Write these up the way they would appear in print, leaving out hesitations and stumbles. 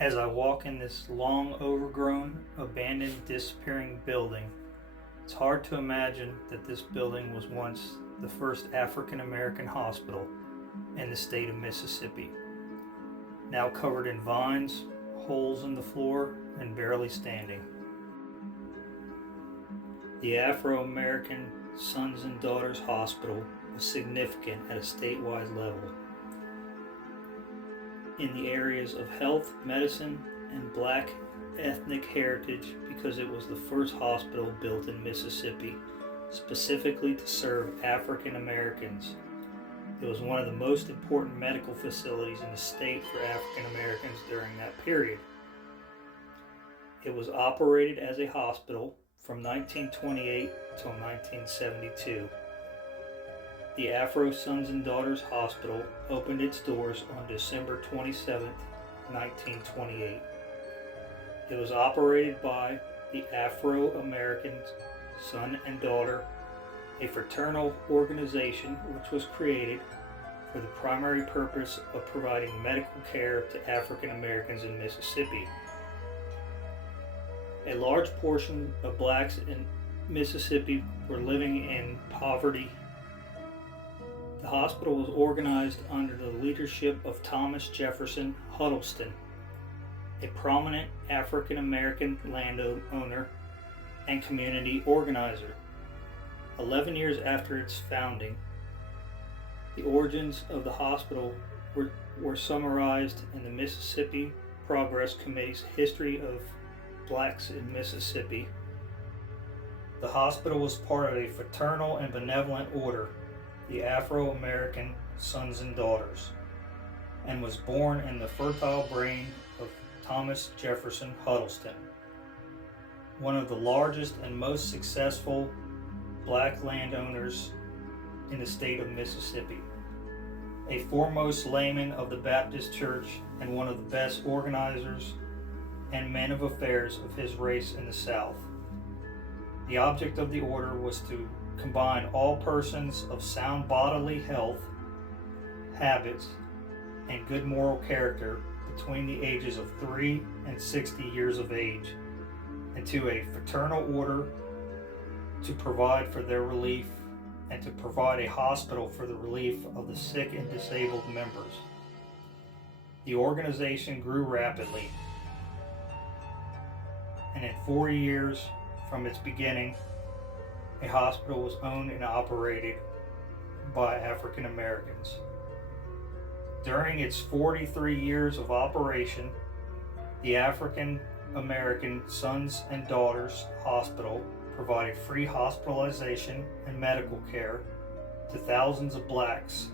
As I walk in this long, overgrown, abandoned, disappearing building, it's hard to imagine that this building was once the first African American hospital in the state of Mississippi. Now covered in vines, holes in the floor, and barely standing. The Afro-American Sons and Daughters Hospital was significant at a statewide level in the areas of health, medicine, and Black ethnic heritage because it was the first hospital built in Mississippi specifically to serve African Americans. It was one of the most important medical facilities in the state for African Americans during that period. It was operated as a hospital from 1928 till 1972. The Afro Sons and Daughters Hospital opened its doors on December 27, 1928. It was operated by the Afro-American Son and Daughter, a fraternal organization which was created for the primary purpose of providing medical care to African Americans in Mississippi. A large portion of blacks in Mississippi were living in poverty. The hospital was organized under the leadership of Thomas Jefferson Huddleston, a prominent African American landowner and community organizer. 11 years after its founding, the origins of the hospital were summarized in the Mississippi Progress Committee's History of Blacks in Mississippi. The hospital was part of a fraternal and benevolent order, the Afro-American Sons and Daughters, and was born in the fertile brain of Thomas Jefferson Huddleston, one of the largest and most successful black landowners in the state of Mississippi, a foremost layman of the Baptist Church and one of the best organizers and men of affairs of his race in the South. The object of the order was to combine all persons of sound bodily health, habits, and good moral character between the ages of 3 and 60 years of age into a fraternal order to provide for their relief and to provide a hospital for the relief of the sick and disabled members. The organization grew rapidly, and in 4 years from its beginning, a hospital was owned and operated by African Americans. During its 43 years of operation, the African American Sons and Daughters Hospital provided free hospitalization and medical care to thousands of blacks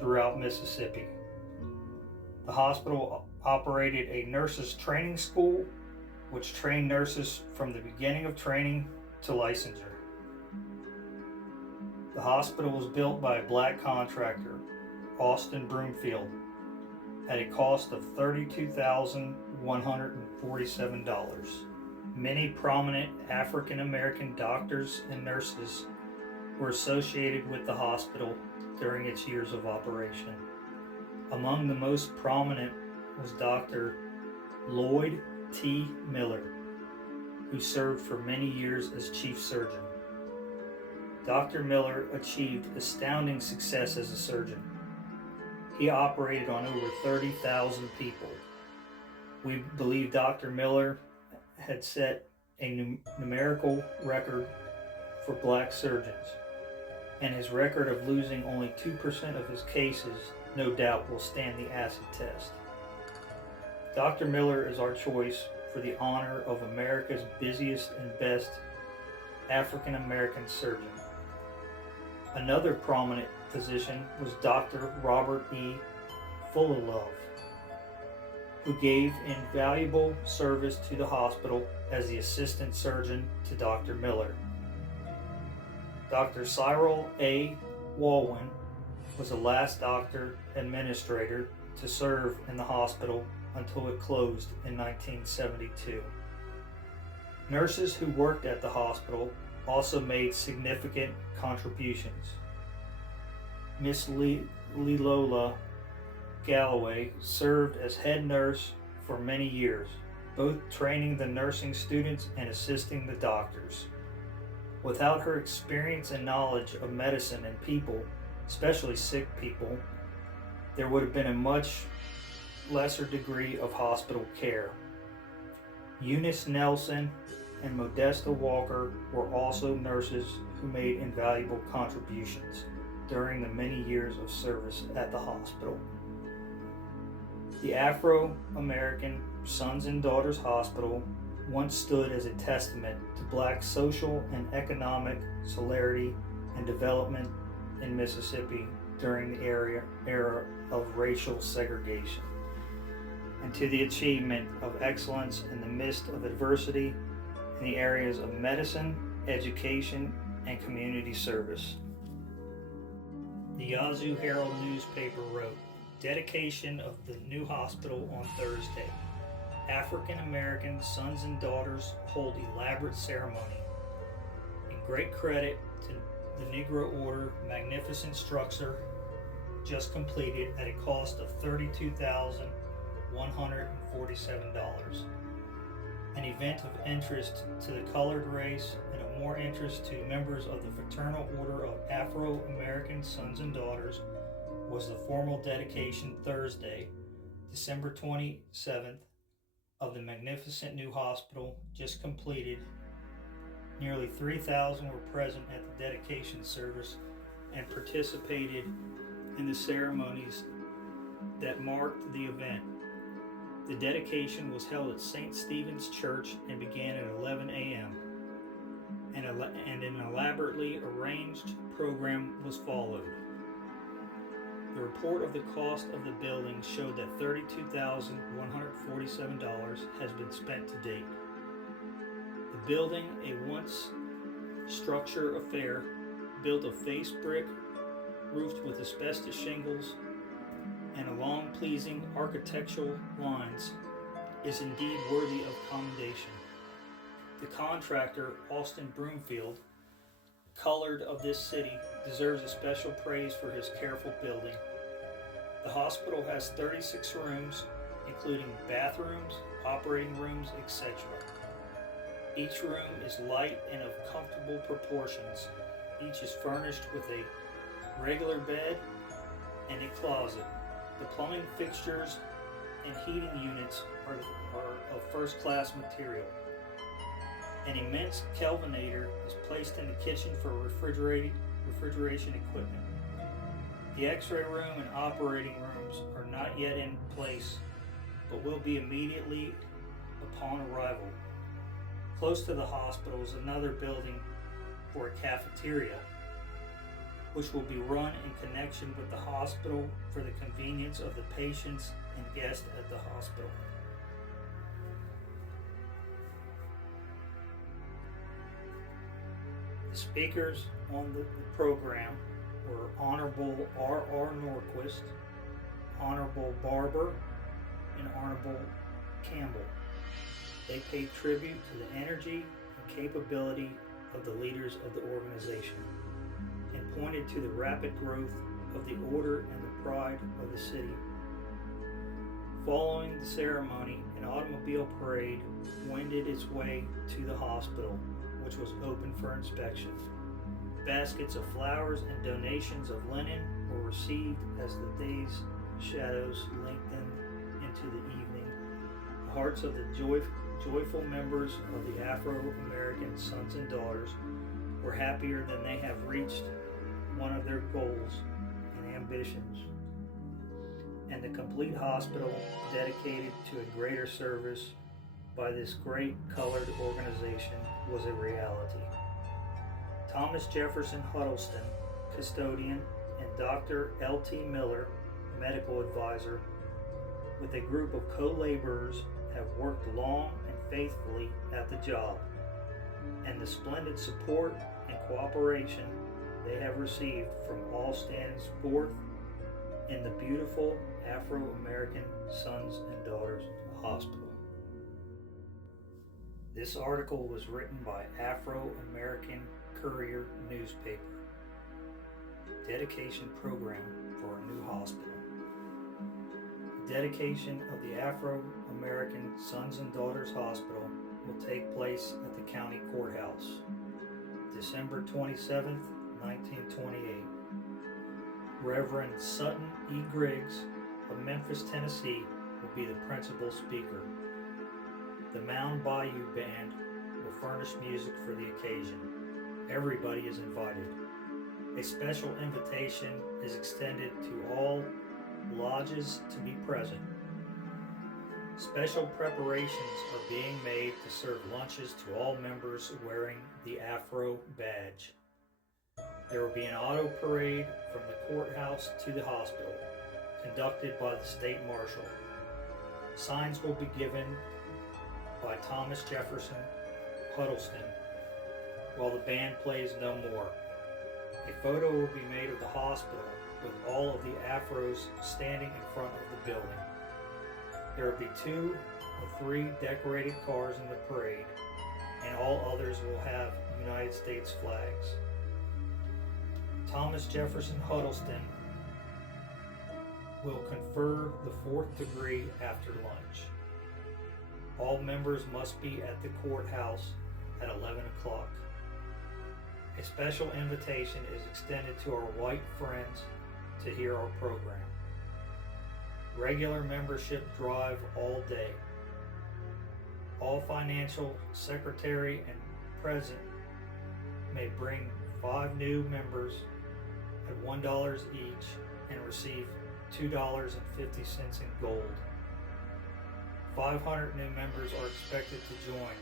throughout Mississippi. The hospital operated a nurses training school which trained nurses from the beginning of training to licensure. The hospital was built by a black contractor, Austin Broomfield, at a cost of $32,147. Many prominent African American doctors and nurses were associated with the hospital during its years of operation. Among the most prominent was Dr. Lloyd T. Miller, who served for many years as chief surgeon. Dr. Miller achieved astounding success as a surgeon. He operated on over 30,000 people. We believe Dr. Miller had set a numerical record for black surgeons, and his record of losing only 2% of his cases no doubt will stand the acid test. Dr. Miller is our choice for the honor of America's busiest and best African American surgeon. Another prominent physician was Dr. Robert E. Fullalove, who gave invaluable service to the hospital as the assistant surgeon to Dr. Miller. Dr. Cyril A. Walwyn was the last doctor administrator to serve in the hospital until it closed in 1972. Nurses who worked at the hospital also made significant contributions. Miss Lelola Galloway served as head nurse for many years, both training the nursing students and assisting the doctors. Without her experience and knowledge of medicine and people, especially sick people, there would have been a much lesser degree of hospital care. Eunice Nelson and Modesta Walker were also nurses who made invaluable contributions during the many years of service at the hospital. The Afro-American Sons and Daughters Hospital once stood as a testament to Black social and economic solidarity and development in Mississippi during the era of racial segregation, and to the achievement of excellence in the midst of adversity in the areas of medicine, education, and community service. The Yazoo Herald newspaper wrote, "Dedication of the new hospital on Thursday. African American sons and daughters hold elaborate ceremony. In great credit to the Negro Order, magnificent structure just completed at a cost of $32,147. An event of interest to the colored race and of more interest to members of the Fraternal Order of Afro-American Sons and Daughters was the formal dedication Thursday, December 27th, of the magnificent new hospital just completed. Nearly 3,000 were present at the dedication service and participated in the ceremonies that marked the event. The dedication was held at St. Stephen's Church and began at 11 a.m. and an elaborately arranged program was followed. The report of the cost of the building showed that $32,147 has been spent to date. The building, a once structure affair, built of face brick, roofed with asbestos shingles, and along pleasing architectural lines, is indeed worthy of commendation. The contractor, Austin Broomfield, colored of this city, deserves a special praise for his careful building. The hospital has 36 rooms, including bathrooms, operating rooms, etc. Each room is light and of comfortable proportions. Each is furnished with a regular bed and a closet. The plumbing fixtures and heating units are of first-class material. An immense Kelvinator is placed in the kitchen for refrigeration equipment. The X-ray room and operating rooms are not yet in place, but will be immediately upon arrival. Close to the hospital is another building for a cafeteria, which will be run in connection with the hospital for the convenience of the patients and guests at the hospital. The speakers on the program were Honorable R.R. Norquist, Honorable Barber, and Honorable Campbell. They paid tribute to the energy and capability of the leaders of the organization and pointed to the rapid growth of the order and the pride of the city. Following the ceremony, an automobile parade wended its way to the hospital, which was open for inspection. Baskets of flowers and donations of linen were received as the day's shadows lengthened into the evening. The hearts of the joyful members of the Afro-American Sons and Daughters were happier than they have reached one of their goals and ambitions. And the complete hospital dedicated to a greater service by this great colored organization was a reality. Thomas Jefferson Huddleston, custodian, and Dr. L.T. Miller, medical advisor, with a group of co-laborers have worked long and faithfully at the job, and the splendid support and cooperation they have received from all stands forth in the beautiful Afro-American Sons and Daughters Hospital. This article was written by Afro-American Courier newspaper. Dedication program for a new hospital. The Dedication of the Afro-American Sons and Daughters Hospital will take place at the county courthouse, December 27th, 1928. Reverend Sutton E. Griggs of Memphis, Tennessee will be the principal speaker. The Mound Bayou Band will furnish music for the occasion. Everybody is invited. A special invitation is extended to all lodges to be present. Special preparations are being made to serve lunches to all members wearing the Afro badge. There will be an auto parade from the courthouse to the hospital, conducted by the state marshal. Signs will be given by Thomas Jefferson Huddleston while the band plays No More. A photo will be made of the hospital with all of the Afros standing in front of the building. There will be 2 or 3 decorated cars in the parade, and all others will have United States flags. Thomas Jefferson Huddleston will confer the 4th degree after lunch. All members must be at the courthouse at 11 o'clock. A special invitation is extended to our white friends to hear our program. Regular membership drive all day. All financial secretary and president may bring 5 new members at $1 each and receive $2.50 in gold. 500 new members are expected to join.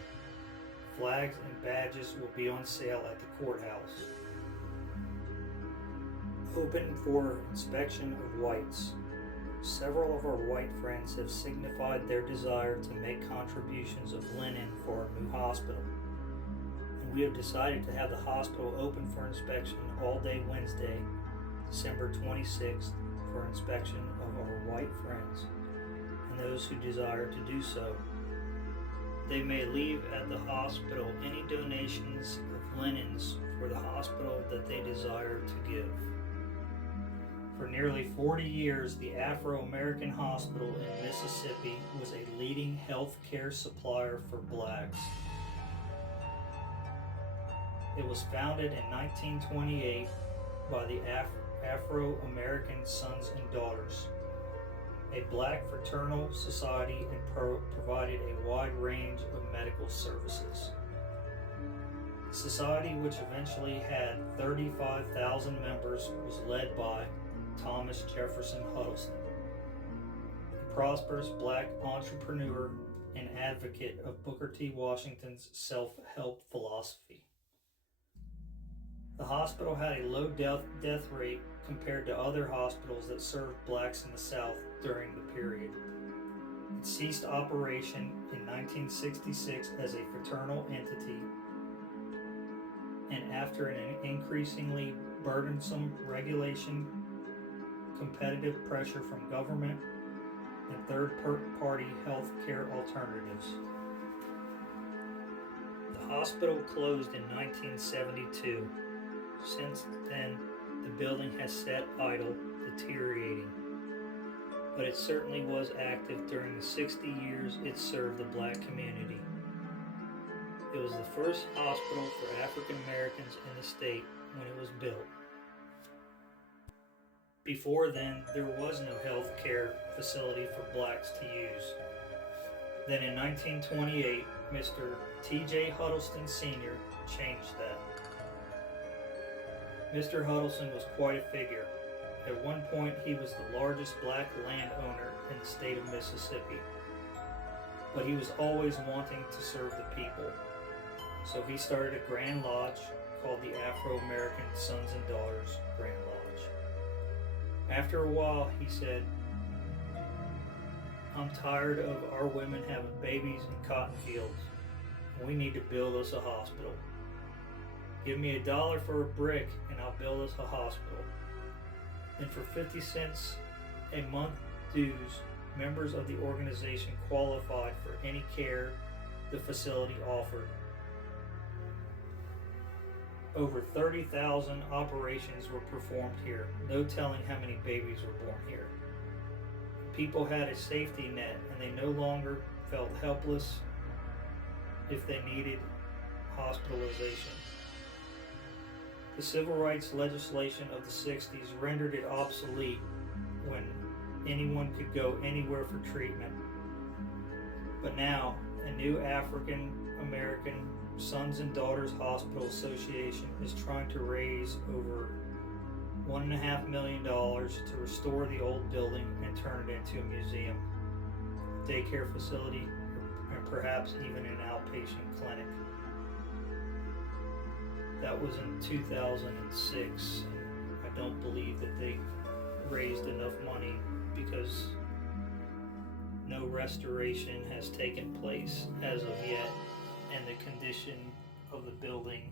Flags and badges will be on sale at the courthouse. Open for inspection of whites. Several of our white friends have signified their desire to make contributions of linen for our new hospital, and we have decided to have the hospital open for inspection all day Wednesday, December 26th, for inspection of our white friends and those who desire to do so. They may leave at the hospital any donations of linens for the hospital that they desire to give. For nearly 40 years, the Afro-American Hospital in Mississippi was a leading health care supplier for blacks. It was founded in 1928 by the Afro-American Sons and Daughters, a black fraternal society, and provided a wide range of medical services. The society, which eventually had 35,000 members, was led by Thomas Jefferson Huddleston, a prosperous black entrepreneur and advocate of Booker T. Washington's self-help philosophy. The hospital had a low death rate compared to other hospitals that served blacks in the South during the period. It ceased operation in 1966 as a fraternal entity, and after an increasingly burdensome regulation, competitive pressure from government, and third-party health care alternatives. The hospital closed in 1972. Since then, the building has sat idle, deteriorating, but it certainly was active during the 60 years it served the black community. It was the first hospital for African Americans in the state when it was built. Before then, there was no health care facility for blacks to use. Then in 1928, Mr. T.J. Huddleston Sr. changed that. Mr. Huddleston was quite a figure. At one point, he was the largest black landowner in the state of Mississippi. But he was always wanting to serve the people. So he started a Grand Lodge called the Afro-American Sons and Daughters Grand Lodge. After a while, he said, "I'm tired of our women having babies in cotton fields. We need to build us a hospital. Give me $1 for a brick and I'll build us a hospital." And for 50 cents a month dues, members of the organization qualified for any care the facility offered. Over 30,000 operations were performed here. No telling how many babies were born here. People had a safety net and they no longer felt helpless if they needed hospitalization. The civil rights legislation of the 60s rendered it obsolete when anyone could go anywhere for treatment. But now, a new Afro-American Sons and Daughters Hospital Association is trying to raise over $1.5 million to restore the old building and turn it into a museum, daycare facility, and perhaps even an outpatient clinic. That was in 2006, and I don't believe that they raised enough money because no restoration has taken place as of yet, and the condition of the building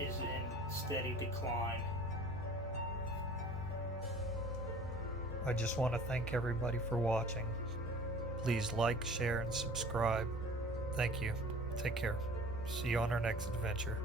is in steady decline. I just want to thank everybody for watching. Please like, share, and subscribe. Thank you. Take care. See you on our next adventure.